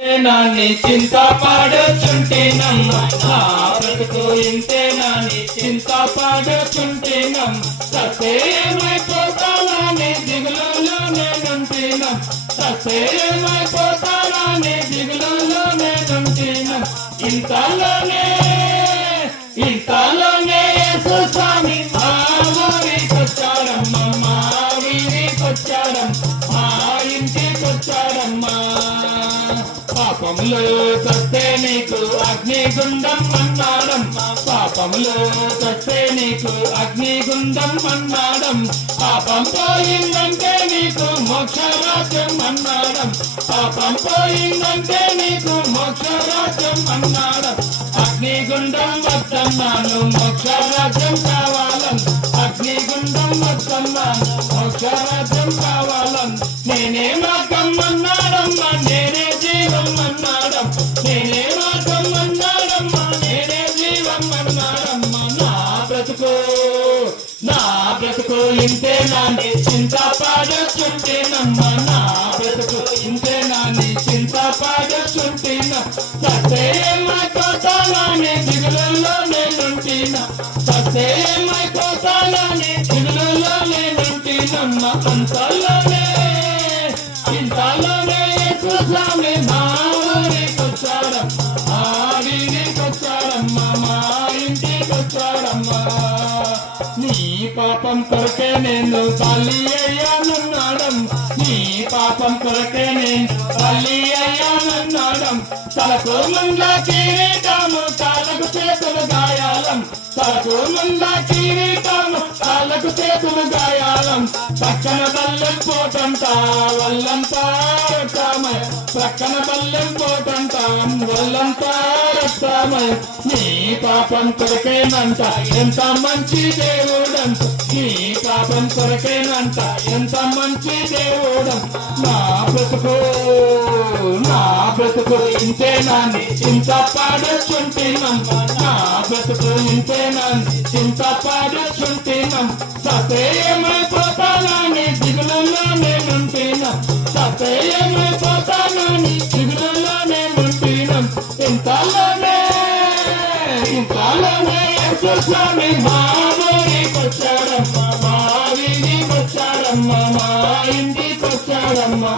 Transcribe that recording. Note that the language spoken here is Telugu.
నాని చింత పాడుచుంటినమ్మ నా బ్రతుకు ఇంతే నాని చింత పాడుచుంటినం ససేమైపోతానని దిగులలో నేనుంటినం ససేమైపోతానని దిగులలో నేనుంటినం ఇంతలోనే యేసు స్వామి మా ఊరికొచ్చాడమ్మ మా వీరికొచ్చాడమ్మ మా ఇంటికొచ్చాడమ్మా పాపములో చస్తే నీకు అగ్నిగుండం అన్నాడం పాపములో చస్తే నీకు అగ్నిగుండం అన్నాడం పాపం పోయిందంటే నీకు మోక్షరాజ్యం అన్నాడం పాపం పోయిందంటే నీకు మోక్షరాజ్యం అన్నాడం అగ్నిగుండం వద్దన్నాను మోక్షరాజ్యం కావాలని అగ్నిగుండం వద్దన్నాను మోక్షరాజ్యం కావాలని నేనే మార్గం అన్నాడమ్మా నేనే జీవం అన్నాడం నేనే మార్గం అన్నాడమ్మా నేనే జీవం అన్నాడమ్మా నా బ్రతుకు ఇంతే నాని చింత పాడుచుంటేనమ్మా నా బ్రతుకు ఇంతే నాని చింత పాడుచుంటేన సత్యమైపోతానని దిగులలో నేనుంటినా సత్యమైపోతానని దిగులలో నేనుంటినమ్మా ఇంతలోనే యేసు స్వామి మా ఊరికొచ్చాడమ్మా మా వీరికొచ్చాడమ్మా మా ఇంటికొచ్చాడమ్మా నీ పాపం కొరకే నేను బలి అయ్యానన్నాడం నీ పాపం కొరకే నేను బలి అయ్యానన్నాడం తలకు ముంద కిరీటము కాళ్ళకు చేతులు గాయాలం తలకు ముంద కిరీటము కాళ్ళకు చేతులు గాయాలం పక్కన బల్లెం పోటంట వల్లంతా రక్తమయ పక్కన బల్లెం పోటంట వల్లంతా రక్తమయ నీ పాపం కొరకేనంట ఎంత మంచి దేవుడంట నీ పాపం కొరకేనంట ఎంత మంచి దేవుడం నా బ్రతుకు ఇంతే నాని చింత పాడుచుంటినం నా బ్రతుకు ఇంతే నాని చింత పాడుచుంటినం సత్యమైపోతానని దిగులలో నేనుంటినం సత్యమైపోతానని దిగులలో నేనుంటినం ఇంతలోనే యేసు స్వామి మా ఊరికొచ్చాడమ్మా మా వీధికొచ్చాడమ్మా మా ఇంటికొచ్చాడమ్మా